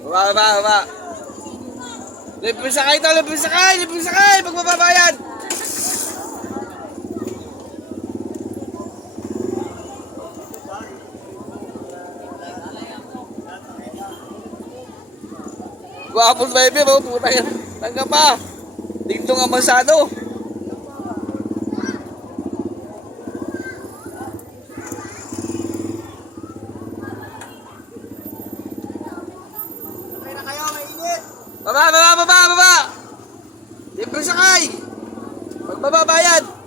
Baba, baba, baba. Libre sakay to, libre sakay, libre sakay, pagbababayad. Guwapos baby, oh, puta yan. Tangga pa. Dito nga masado. Sakay na kayo, mainit. Baba, baba, baba, baba. Libre sakay. Pagbababayad.